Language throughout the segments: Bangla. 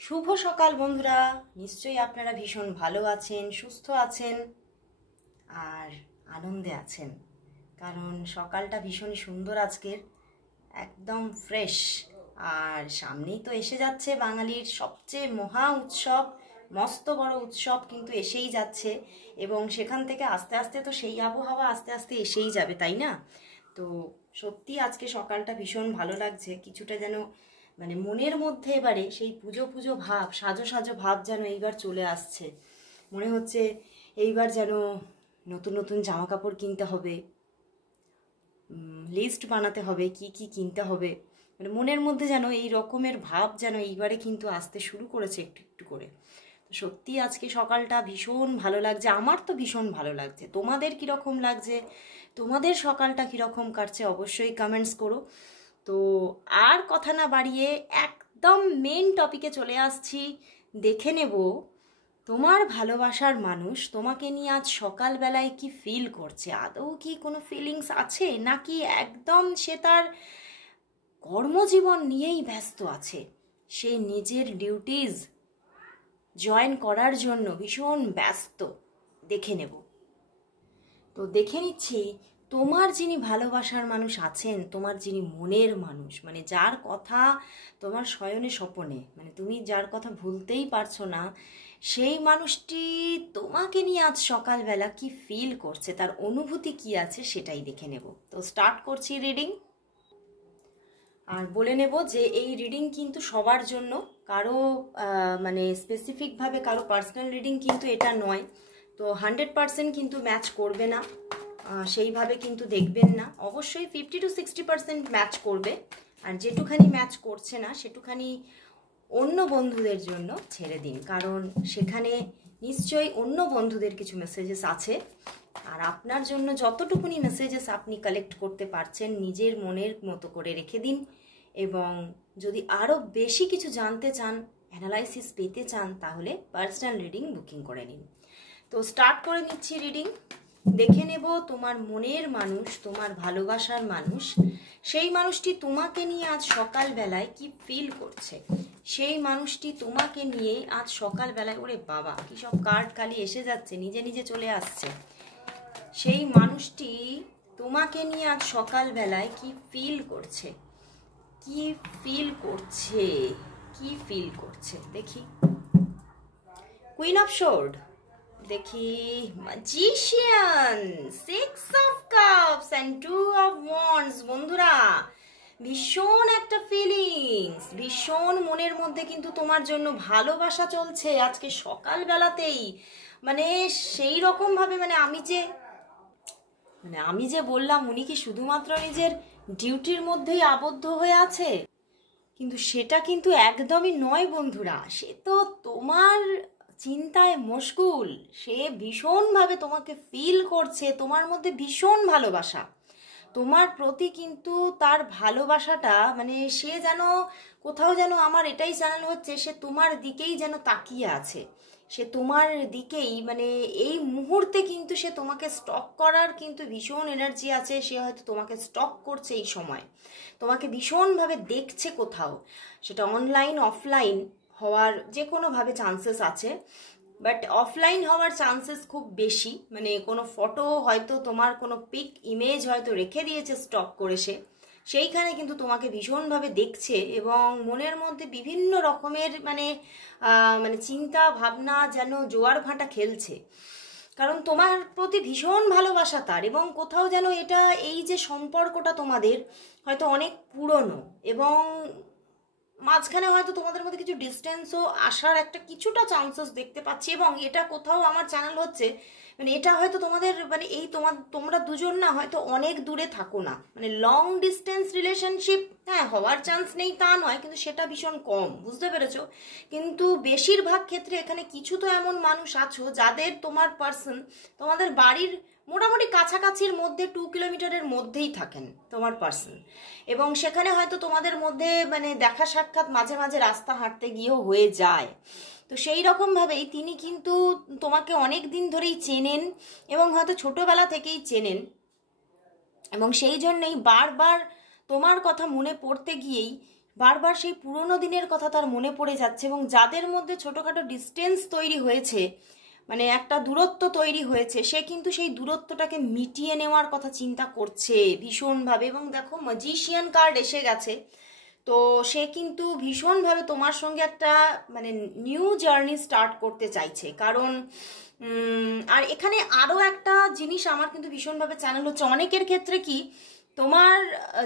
শুভ সকাল বন্ধুরা। নিশ্চয়ই আপনারা ভীষণ ভালো আছেন, সুস্থ আছেন আর আনন্দে আছেন, কারণ সকালটা ভীষণই সুন্দর আজকের, একদম ফ্রেশ। আর সামনেই তো এসে যাচ্ছে বাঙালির সবচেয়ে মহা উৎসব, মস্ত বড় উৎসব কিন্তু এসেই যাচ্ছে, এবং সেখান থেকে আস্তে আস্তে তো সেই আবহাওয়া আস্তে আস্তে এসেই যাবে, তাই না? তো সত্যি আজকে সকালটা ভীষণ ভালো লাগছে, কিছুটা যেন মানে মনের মধ্যে এবারে সেই পুজো পুজো ভাব, সাজো সাজো ভাব যেন এইবার চলে আসছে। মনে হচ্ছে এইবার যেন নতুন নতুন জামা কাপড় কিনতে হবে, লিস্ট বানাতে হবে কি কি কিনতে হবে, মানে মনের মধ্যে যেন এই রকমের ভাব যেন এইবারে কিন্তু আসতে শুরু করেছে একটু একটু করে। তো সত্যি আজকে সকালটা ভীষণ ভালো লাগছে, আমার তো ভীষণ ভালো লাগছে। তোমাদের কীরকম লাগছে, তোমাদের সকালটা কীরকম কাটছে অবশ্যই কমেন্টস করো। তো আর কথা না বাড়িয়ে একদম মেন টপিকে চলে আসছি। দেখে নেব তোমার ভালোবাসার মানুষ তোমাকে নিয়ে আজ সকালবেলায় কি ফিল করছে, আদৌ কি কোনো ফিলিংস আছে, নাকি একদম সে তার কর্মজীবন নিয়েই ব্যস্ত আছে, সে নিজের ডিউটিজ জয়েন করার জন্য ভীষণ ব্যস্ত। দেখে নেব। তো দেখে নিচ্ছি তোমার যিনি ভালোবাসার মানুষ আছেন, তোমার যিনি মনের মানুষ, মানে যার কথা তোমার শয়নে স্বপনে, মানে তুমি যার কথা ভুলতেই পারছো না, সেই মানুষটি তোমাকে নিয়ে আজ সকালবেলা কি ফিল করছে, তার অনুভূতি কি আছে সেটাই দেখে নেব। তো স্টার্ট করছি রিডিং। আর বলে নেব যে এই রিডিং কিন্তু সবার জন্য, কারো মানে স্পেসিফিকভাবে কারো পার্সোনাল রিডিং কিন্তু এটা নয়। তো 100% কিন্তু ম্যাচ করবে না, সেইভাবে কিন্তু দেখবেন না। অবশ্যই 50 to 60% ম্যাচ করবে, আর যেটুখানি ম্যাচ করছে না সেটুখানি অন্য বন্ধুদের জন্য ছেড়ে দিন, কারণ সেখানে নিশ্চয়ই অন্য বন্ধুদের কিছু মেসেজেস আছে। আর আপনার জন্য যতটুকুনি মেসেজেস আপনি কালেক্ট করতে পারছেন নিজের মনের মতো করে রেখে দিন, এবং যদি আরও বেশি কিছু জানতে চান, অ্যানালাইসিস পেতে চান, তাহলে পার্সোনাল রিডিং বুকিং করে নিন। তো স্টার্ট করে নিচ্ছি রিডিং। দেখে নেব তোমার মনের মানুষ, তোমার ভালোবাসার মানুষ, সেই মানুষটি তোমাকে নিয়ে আজ সকালবেলায় কি ফিল করছে। সেই মানুষটি তোমাকে নিয়ে আজ সকালবেলায়, ওরে বাবা কি সব কার্ড খালি এসে যাচ্ছে, নিজে নিজে চলে আসছে। সেই মানুষটি তোমাকে নিয়ে আজ সকালবেলায় কি ফিল করছে, কি ফিল করছে, কি ফিল করছে দেখি। কুইন অফ সোর্ড, দেখি magician, 6 of Cups and 2 of Wands। বন্ধুরা ভীষণ একটা ফিলিংস, ভীষণ মনের মধ্যে কিন্তু তোমার জন্য ভালোবাসা চলছে আজকে সকালবেলাতেই, মানে সেই রকম ভাবে, আমি যে বললাম উনি কি শুধুমাত্র নিজের ডিউটির মধ্যেই আবদ্ধ হয়ে আছে, কিন্তু সেটা কিন্তু একদমই নয় বন্ধুরা। সে তো তোমার চিন্তায় মশগুল, সে ভীষণভাবে তোমাকে ফিল করছে, তোমার মধ্যে ভীষণ ভালোবাসা তোমার প্রতি, কিন্তু তার ভালোবাসাটা মানে সে যেন কোথাও যেন, আমার এটাই জানানো হচ্ছে, সে তোমার দিকেই যেন তাকিয়ে আছে, সে তোমার দিকেই, মানে এই মুহূর্তে কিন্তু সে তোমাকে স্টক করার কিন্তু ভীষণ এনার্জি আছে। সে হয়তো তোমাকে স্টক করছে এই সময়, তোমাকে ভীষণভাবে দেখছে কোথাও, সেটা অনলাইন অফলাইন হওয়ার যে কোনোভাবে চান্সেস আছে, বাট অফলাইন হওয়ার চান্সেস খুব বেশি। মানে কোনো ফটো হয়তো, তোমার কোনো পিক ইমেজ হয়তো রেখে দিয়েছে স্টক করে সে, সেইখানে কিন্তু তোমাকে ভীষণভাবে দেখছে, এবং মনের মধ্যে বিভিন্ন রকমের মানে চিন্তা ভাবনা যেন জোয়ার ভাটা খেলছে, কারণ তোমার প্রতি ভীষণ ভালোবাসা তার, এবং কোথাও যেন এটা, এই যে সম্পর্কটা তোমাদের হয়তো অনেক পুরনো, এবং মাঝখানে হয়তো তোমাদের মধ্যে কিছু ডিস্টেন্সও আসার একটা কিছুটা চান্সেস দেখতে পাচ্ছি, এবং এটা কোথাও আমার চ্যানেল হচ্ছে, মানে এটা হয়তো তোমাদের, মানে এই তোমরা দুজন না হয়তো অনেক দূরে থাকো না, মানে লং ডিস্টেন্স রিলেশনশিপ হ্যাঁ হওয়ার চান্স নেই তা নয়, কিন্তু সেটা ভীষণ কম, বুঝতে পেরেছো? কিন্তু বেশিরভাগ ক্ষেত্রে এখানে কিছু তো এমন মানুষ আছো যাদের তোমার পার্সন তোমাদের বাড়ির মোটামুটি কাছাকাছির মধ্যে 2 কিলোমিটারের মধ্যেই থাকেন তোমার পার্সন, এবং সেখানে হয়তো তোমাদের মধ্যে মানে দেখা সাক্ষাৎ মাঝে মাঝে রাস্তা হাঁটতে গিয়েও হয়ে যায়। তো সেই রকমভাবেই তিনি কিন্তু তোমাকে অনেক দিন ধরেই চেনেন, এবং হয়তো ছোটোবেলা থেকেই চেনেন, এবং সেই জন্যই বারবার তোমার কথা মনে পড়তে গিয়েই বারবার সেই পুরোনো দিনের কথা তার মনে পড়ে যাচ্ছে, এবং যাদের মধ্যে ছোটোখাটো ডিস্টেন্স তৈরি হয়েছে, মানে একটা দূরত্ব তৈরি হয়েছে, সে কিন্তু সেই দূরত্বটাকে মিটিয়ে নেওয়ার কথা চিন্তা করছে ভীষণভাবে। এবং দেখো ম্যাজিশিয়ান কার্ড এসে গেছে, তো সে কিন্তু ভীষণভাবে তোমার সঙ্গে একটা মানে নিউ জার্নি স্টার্ট করতে চাইছে। কারণ আর এখানে আরও একটা জিনিস আমার কিন্তু ভীষণভাবে চ্যানেল হচ্ছে, অনেকের ক্ষেত্রে কি তোমার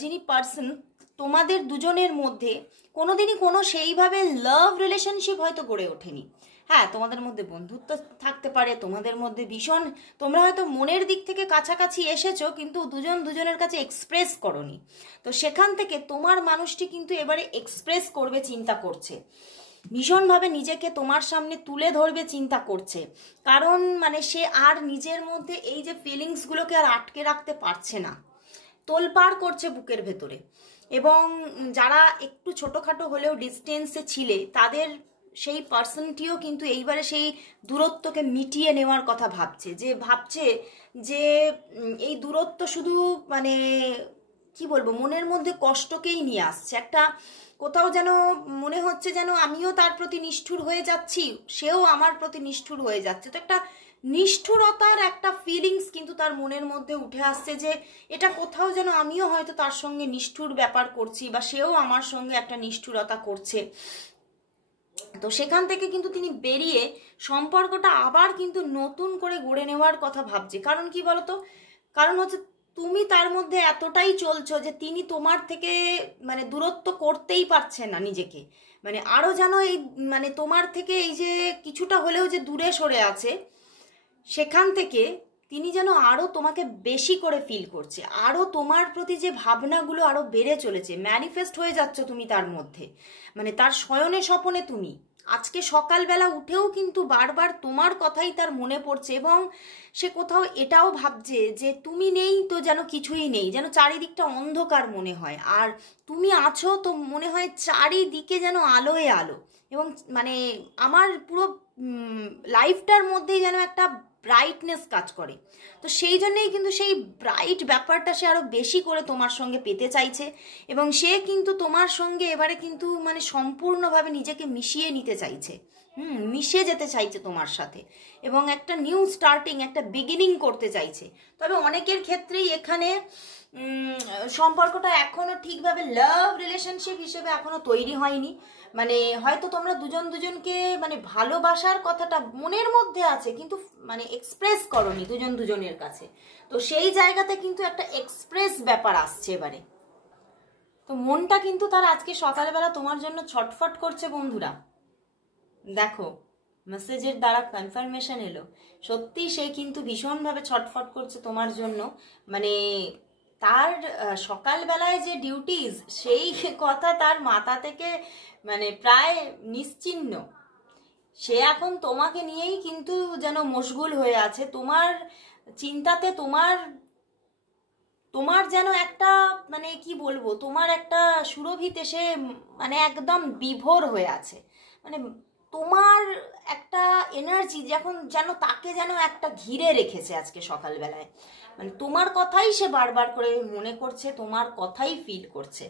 যিনি পার্সন, তোমাদের দুজনের মধ্যে কোনোদিনই কোনো সেইভাবে লাভ রিলেশনশিপ হয়তো গড়ে ওঠেনি। হ্যাঁ, তোমাদের মধ্যে বন্ধুত্ব থাকতে পারে, তোমাদের মধ্যে ভীষণ তোমরা হয়তো মনের দিক থেকে কাছাকাছি এসেছো, কিন্তু দুজন দুজনের কাছে এক্সপ্রেস করনি। তো সেখান থেকে তোমার মানুষটি কিন্তু এবারে এক্সপ্রেস করবে চিন্তা করছে, ভীষণভাবে নিজেকে তোমার সামনে তুলে ধরবে চিন্তা করছে। কারণ মানে সে আর নিজের মধ্যে এই যে ফিলিংসগুলোকে আর আটকে রাখতে পারছে না, তোলপাড় করছে বুকের ভেতরে। এবং যারা একটু ছোটোখাটো হলেও ডিস্টেন্সে ছিলে, তাদের সেই পার্সনটিও কিন্তু এইবারে সেই দূরত্বকে মিটিয়ে নেওয়ার কথা ভাবছে যে এই দূরত্ব শুধু মানে কি বলবো, মনের মধ্যে কষ্টকেই নিয়ে আসছে। একটা কোথাও যেন মনে হচ্ছে যেন আমিও তার প্রতি নিষ্ঠুর হয়ে যাচ্ছি, সেও আমার প্রতি নিষ্ঠুর হয়ে যাচ্ছে। তো একটা নিষ্ঠুরতার একটা ফিলিংস কিন্তু তার মনের মধ্যে উঠে আসছে, যে এটা কোথাও যেন আমিও হয়তো তার সঙ্গে নিষ্ঠুর ব্যাপার করছি, বা সেও আমার সঙ্গে একটা নিষ্ঠুরতা করছে। তো সেখান থেকে কিন্তু তিনি বেরিয়ে সম্পর্কটা আবার কিন্তু নতুন করে গড়ে নেওয়ার কথা ভাবছে। কারণ কি বলতো, কারণ হচ্ছে তুমি তার মধ্যে এতটাই চলছো যে তিনি তোমার থেকে মানে দূরত্ব করতেই পারছে না নিজেকে, মানে আরও যেন এই মানে তোমার থেকে এই যে কিছুটা হলেও যে দূরে সরে আছে, সেখান থেকে তিনি যেন আরও তোমাকে বেশি করে ফিল করছে, আরও তোমার প্রতি যে ভাবনাগুলো আরও বেড়ে চলেছে, ম্যানিফেস্ট হয়ে যাচ্ছ তুমি তার মধ্যে, মানে তার শয়নে স্বপনে তুমি। আজকে সকালবেলা উঠেও কিন্তু বারবার তোমার কথাই তার মনে পড়ছে, এবং সে কোথাও এটাও ভাবছে যে তুমি নেই তো যেন কিছুই নেই, যেন চারিদিকটা অন্ধকার মনে হয়, আর তুমি আছো তো মনে হয় চারিদিকে যেন আলোয় আলো। এবং মানে আমার পুরো লাইফটার মধ্যেই যেন একটা ব্রাইটনেস কাজ করে। তো সেই জন্যই কিন্তু সেই ব্রাইট ব্যাপারটা সে আরও বেশি করে তোমার সঙ্গে পেতে চাইছে, এবং সে কিন্তু তোমার সঙ্গে এবারে কিন্তু মানে সম্পূর্ণভাবে নিজেকে মিশিয়ে নিতে চাইছে, মিশে যেতে চাইছে তোমার সাথে, এবং একটা নিউ স্টার্টিং, একটা বিগিনিং করতে চাইছে। তবে অনেকের ক্ষেত্রেই এখানে সম্পর্কটা এখনও ঠিকভাবে লাভ রিলেশনশিপ হিসেবে এখনও তৈরি হয়নি। মানে হয়তো তোমরা দুজন দুজনকে মানে ভালোবাসার কথাটা মনের মধ্যে আছে, কিন্তু মানে এক্সপ্রেস করনি দুজন দুজনের কাছে। তো সেই জায়গাতে কিন্তু একটা এক্সপ্রেস ব্যাপার আসছে এবারে। তো মনটা কিন্তু তার আজকে সকালবেলা তোমার জন্য ছটফট করছে বন্ধুরা। দেখো মেসেজের দ্বারা কনফার্মেশন এলো, সত্যি সে কিন্তু ভীষণভাবে ছটফট করছে তোমার জন্য। মানে তার সকালবেলায় যে ডিউটিস, সেই কথা তার মাথা থেকে মানে প্রায় নিশ্চিহ্ন। সে এখন তোমাকে নিয়েই কিন্তু যেন মশগুল হয়ে আছে, তোমার চিন্তাতে, তোমার যেন একটা মানে কি বলবো, তোমার একটা সুরভিতে সে মানে একদম বিভোর হয়ে আছে। মানে তোমার একটা এনার্জি যখন যেন তাকে যেন একটা ঘিরে রেখেছে আজকে সকালবেলায়, মানে তোমার কথাই সে বারবার করে মনে করছে, তোমার কথাই ফিল করছে।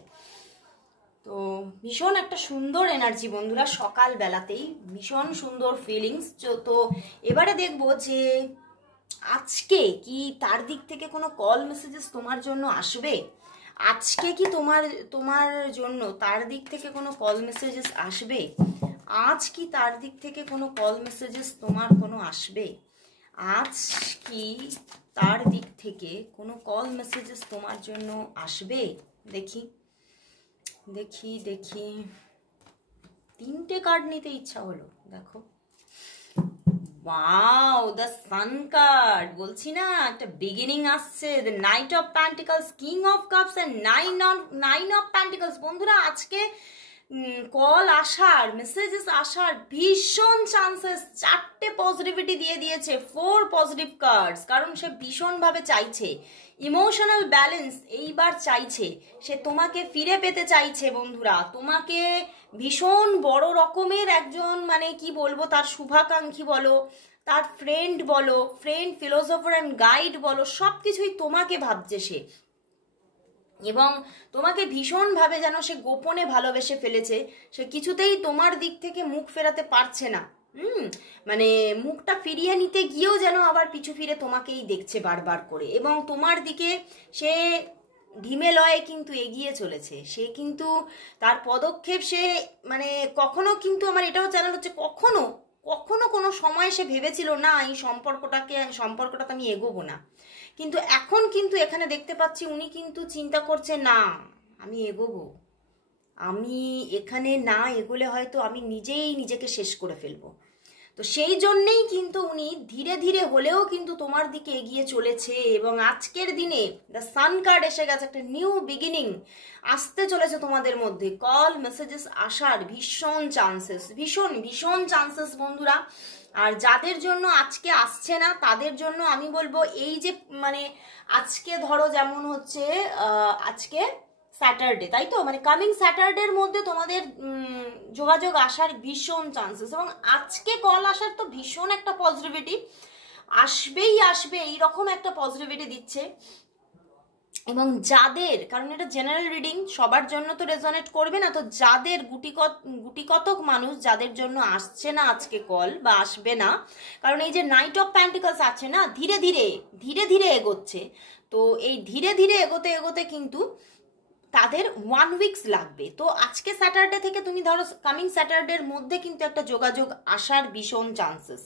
তো ভীষণ একটা সুন্দর এনার্জি বন্ধুরা, সকালবেলাতেই ভীষণ সুন্দর ফিলিংস। তো এবারে দেখবো যে আজকে কি তার দিক থেকে কোনো কল মেসেজেস তোমার জন্য আসবে। আজকে কি তোমার জন্য তার দিক থেকে কোনো কল মেসেজেস আসবে। আজ কি তার দিক থেকে কোনো কল মেসেজেস তোমার কোনো আসবে। আজ কি তার দিক থেকে কোনো কল মেসেজেস তোমার জন্য আসবে। দেখি দেখি দেখি, তিনটে কার্ড নিতে ইচ্ছা হলো। দেখো, ওয়াও, দ্য সান কার্ড। বলছি না একটা বিগিনিং আসছে। The knight of pentacles, king of cups and nine of pentacles. বন্ধুরা আজকে কল আসার, মেসেজেস আসার ভীষণ চান্সেস। চারটে পজিটিভিটি দিয়ে দিয়েছে, 4 পজিটিভ কার্ডস। কারণ সে ভীষণভাবে চাইছে ইমোশনাল ব্যালেন্স, এইবার চাইছে সে তোমাকে ফিরে পেতে চাইছে বন্ধুরা। তোমাকে ভীষণ বড় রকমের একজন মানে কি বলবো, তার শুভাকাঙ্ক্ষী বলো, তার ফ্রেন্ড বলো, ফ্রেন্ড, ফিলোসফার অ্যান্ড গাইড বলো, সব কিছুই তোমাকে ভাবছে সে। এবং তোমাকে ভীষণভাবে যেন সে গোপনে ভালোবেসে ফেলেছে, সে কিছুতেই তোমার দিক থেকে মুখ ফেরাতে পারছে না। মানে মুখটা ফিরিয়ে নিতে গিয়েও যেন আবার পিছু ফিরে তোমাকেই দেখছে বারবার করে, এবং তোমার দিকে সে ঢিমেলয়ে কিন্তু এগিয়ে চলেছে। সে কিন্তু তার পদক্ষেপ সে মানে কখনো কিন্তু আমার এটাও জানার হচ্ছে কখনো কখনো কোনো সময় সে ভেবেছিল না এই সম্পর্কটাতে আমি এগোবো না, কিন্তু এখন কিন্তু এখানে দেখতে পাচ্ছি উনি কিন্তু চিন্তা করছে না আমি এগোবো, আমি এখানে না এগোলে হয়তো আমি নিজেই নিজেকে শেষ করে ফেলবো। তো সেই জন্যেই কিন্তু উনি ধীরে ধীরে হলেও কিন্তু তোমার দিকে এগিয়ে চলেছে। এবং আজকের দিনে দ্য সান কার্ড এসে গেছে, একটা নিউ বিগিনিং আসতে চলেছে তোমাদের মধ্যে। কল মেসেজেস আসার ভীষণ চান্সেস, ভীষণ ভীষণ চান্সেস বন্ধুরা। আর যাদের জন্য আজকে আসছে না তাদের জন্য আমি বলবো এই যে মানে আজকে ধরো যেমন হচ্ছে আজকে স্যাটারডে, তাই তো, মানে কামিং স্যাটারডের মধ্যে তোমাদের যোগাযোগ আসার ভীষণ চান্সেস, এবং আজকে কল আসার তো ভীষণ একটা পজিটিভিটি আসবেই আসবে, এইরকম একটা পজিটিভিটি দিচ্ছে। এবং যাদের, কারণ এটা জেনারেল রিডিং সবার জন্য তো রেজনেট করবে না, তো যাদের গুটিকতক মানুষ যাদের জন্য আসছে না আজকে কল বা আসবে না, কারণ এই যে নাইট অফ প্যান্টিকলস আছে না, ধীরে ধীরে ধীরে ধীরে এগোচ্ছে। তো এই ধীরে ধীরে এগোতে এগোতে কিন্তু তাদের 1 উইকস লাগবে। তো আজকে স্যাটারডে থেকে তুমি ধরো কামিং স্যাটারডের মধ্যে কিন্তু একটা যোগাযোগ আসার ভীষণ চান্সেস।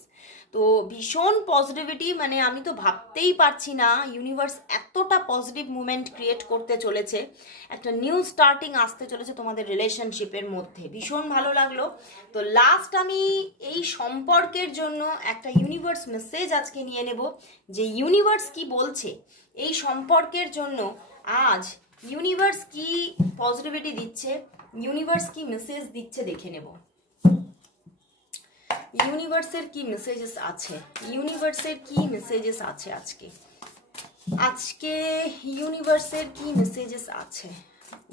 তো ভীষণ পজিটিভিটি, মানে আমি তো ভাবতেই পারছি না ইউনিভার্স এতটা পজিটিভ মুভমেন্ট ক্রিয়েট করতে চলেছে, একটা নিউ স্টার্টিং আসতে চলেছে তোমাদের রিলেশনশিপের মধ্যে। ভীষণ ভালো লাগলো। তো লাস্ট আমি এই সম্পর্কের জন্য একটা ইউনিভার্স মেসেজ আজকে নিয়ে নেব, যে ইউনিভার্স কি বলছে এই সম্পর্কের জন্য। আজ ইউনিভার্স কি পজিটিভিটি দিচ্ছে, ইউনিভার্স কি মেসেজ দিচ্ছে দেখে নেব। ইউনিভার্সের কি মেসেজেস আছে, ইউনিভার্সের কি মেসেজেস আছে আজকে, আজকে ইউনিভার্সের কি মেসেজেস আছে,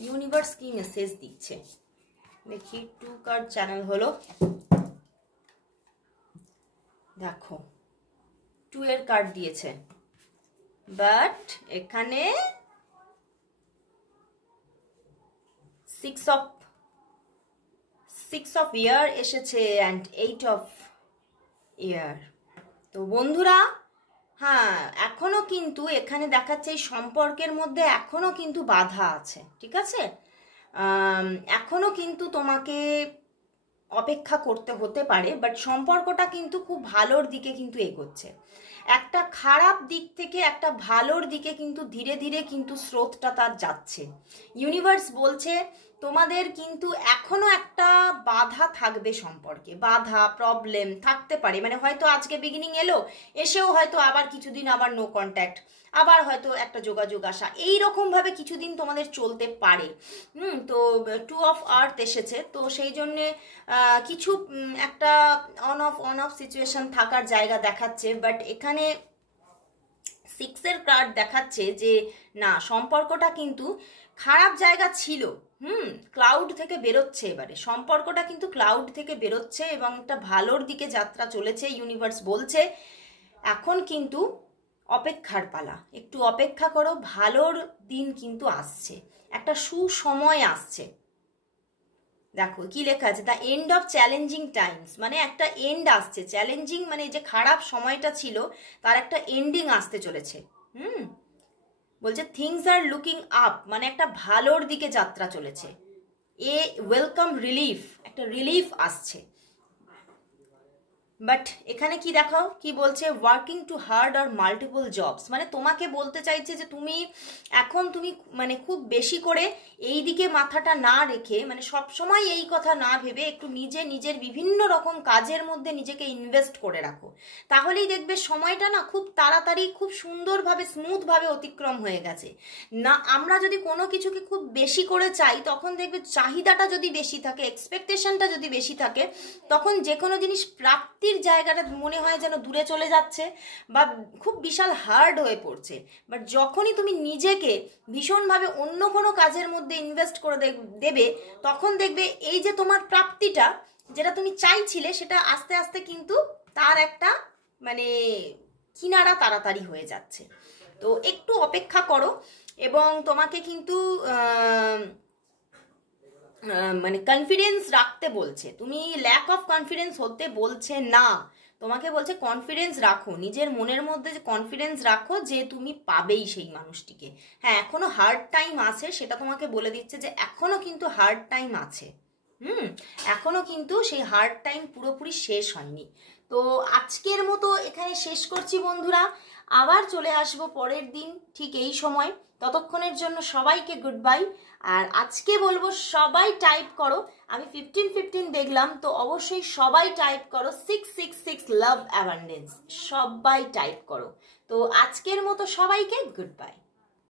ইউনিভার্স কি মেসেজ দিচ্ছে দেখি। 2 কার্ড চ্যানেল হলো, দেখো 2 এর কার্ড দিয়েছে, বাট এখানে 6 অফ ইয়ার এসেছে অ্যান্ড 8 অফ ইয়ার। তো বন্ধুরা হ্যাঁ, এখনো কিন্তু এখানে দেখাচ্ছে এই সম্পর্কের মধ্যে এখনো কিন্তু বাধা আছে, ঠিক আছে, এখনো কিন্তু তোমাকে অপেক্ষা করতে হতে পারে, বাট সম্পর্কটা কিন্তু খুব ভালোর দিকে কিন্তু এগোচ্ছে। একটা খারাপ দিক থেকে একটা ভালোর দিকে কিন্তু ধীরে ধীরে কিন্তু স্রোতটা তার যাচ্ছে। ইউনিভার্স বলছে তোমাদের কিন্তু এখনো একটা বাধা থাকবে সম্পর্কে, বাধা প্রবলেম থাকতে পারে, মানে হয়তো আজকে বিগিনিং এলো, এসেও হয়তো আবার কিছুদিন আবার নো কন্ট্যাক্ট, আবার হয়তো একটা যোগাযোগ আসা, এই রকম ভাবে কিছুদিন তোমাদের চলতে পারে। তো 2 অফ আর্থ এসেছে, তো সেই জন্যে কিছু একটা অন অফ সিচুয়েশন থাকার জায়গা দেখাচ্ছে, বাট এখানে 6 এর কার্ড দেখাচ্ছে যে না, সম্পর্কটা কিন্তু খারাপ জায়গা ছিল, ক্লাউড থেকে বেরোচ্ছে, এবারে সম্পর্কটা কিন্তু ক্লাউড থেকে বেরোচ্ছে এবং একটা ভালোর দিকে যাত্রা চলেছে। ইউনিভার্স বলছে এখন কিন্তু অপেক্ষার পালা, একটু অপেক্ষা করো, ভালোর দিন কিন্তু আসছে, একটা সুসময় আসছে। দেখো কি লেখা আছে, the end of challenging Times, মানে একটা এন্ড আসছে, চ্যালেঞ্জিং মানে যে খারাপ সময়টা ছিল তার একটা এন্ডিং আসতে চলেছে। বলছে থিংস আর লুকিং আপ, মানে একটা ভালোর দিকে যাত্রা চলেছে, এ ওয়েলকাম রিলিফ, একটা রিলিফ আসছে। বাট এখানে কি দেখাও, কি বলছে, ওয়ার্কিং টু হার্ড আর মাল্টিপল জবস, মানে তোমাকে বলতে চাইছে যে তুমি এখন তুমি মানে খুব বেশি করে এই দিকে মাথাটা না রেখে, মানে সবসময় এই কথা না ভেবে একটু নিজের বিভিন্ন রকম কাজের মধ্যে নিজেকে ইনভেস্ট করে রাখো, তাহলেই দেখবে সময়টা না খুব তাড়াতাড়ি খুব সুন্দরভাবে স্মুথভাবে অতিক্রম হয়ে গেছে। না আমরা যদি কোনো কিছুকে খুব বেশি করে চাই, তখন দেখবে চাহিদাটা যদি বেশি থাকে, এক্সপেকটেশনটা যদি বেশি থাকে, তখন যে কোনো জিনিস প্রাপ্তির জায়গাটা মনে হয় যেন দূরে চলে যাচ্ছে বা খুব বিশাল হার্ড হয়ে পড়ছে। বাট যখনই তুমি নিজেকে ভীষণভাবে অন্য কোনো কাজের মধ্যে ইনভেস্ট করে দেবে, তখন দেখবে এই যে তোমার প্রাপ্তিটা যেটা তুমি চাইছিলে, সেটা আস্তে আস্তে কিন্তু তার একটা মানে কিনারা তাড়াতাড়ি হয়ে যাচ্ছে। তো একটু অপেক্ষা করো, এবং তোমাকে কিন্তু মানে কনফিডেন্স রাখতে বলছে, তুমি ল্যাক অফ কনফিডেন্স হতে বলছে না, তোমাকে বলছে কনফিডেন্স রাখো, নিজের মনের মধ্যে যে কনফিডেন্স রাখো যে তুমি পাবেই সেই মানুষটিকে। হ্যাঁ, এখনো হার্ড টাইম আছে, সেটা তোমাকে বলে দিচ্ছে যে এখনো কিন্তু হার্ড টাইম আছে। এখনো কিন্তু সেই হার্ড টাইম পুরোপুরি শেষ হয়নি। তো আজকের মতো এখানে শেষ করছি বন্ধুরা, আবার চলে আসবো পরের দিন ঠিক এই সময়। ততক্ষণের জন্য সবাইকে গুড বাই। আর আজকে বলবো সবাই টাইপ করো, আমি 15 দেখলাম, তো অবশ্যই সবাই টাইপ করো 666 লাভ অ্যাবান্ডেন্স, সবাই টাইপ করো। তো আজকের মতো সবাইকে গুড বাই।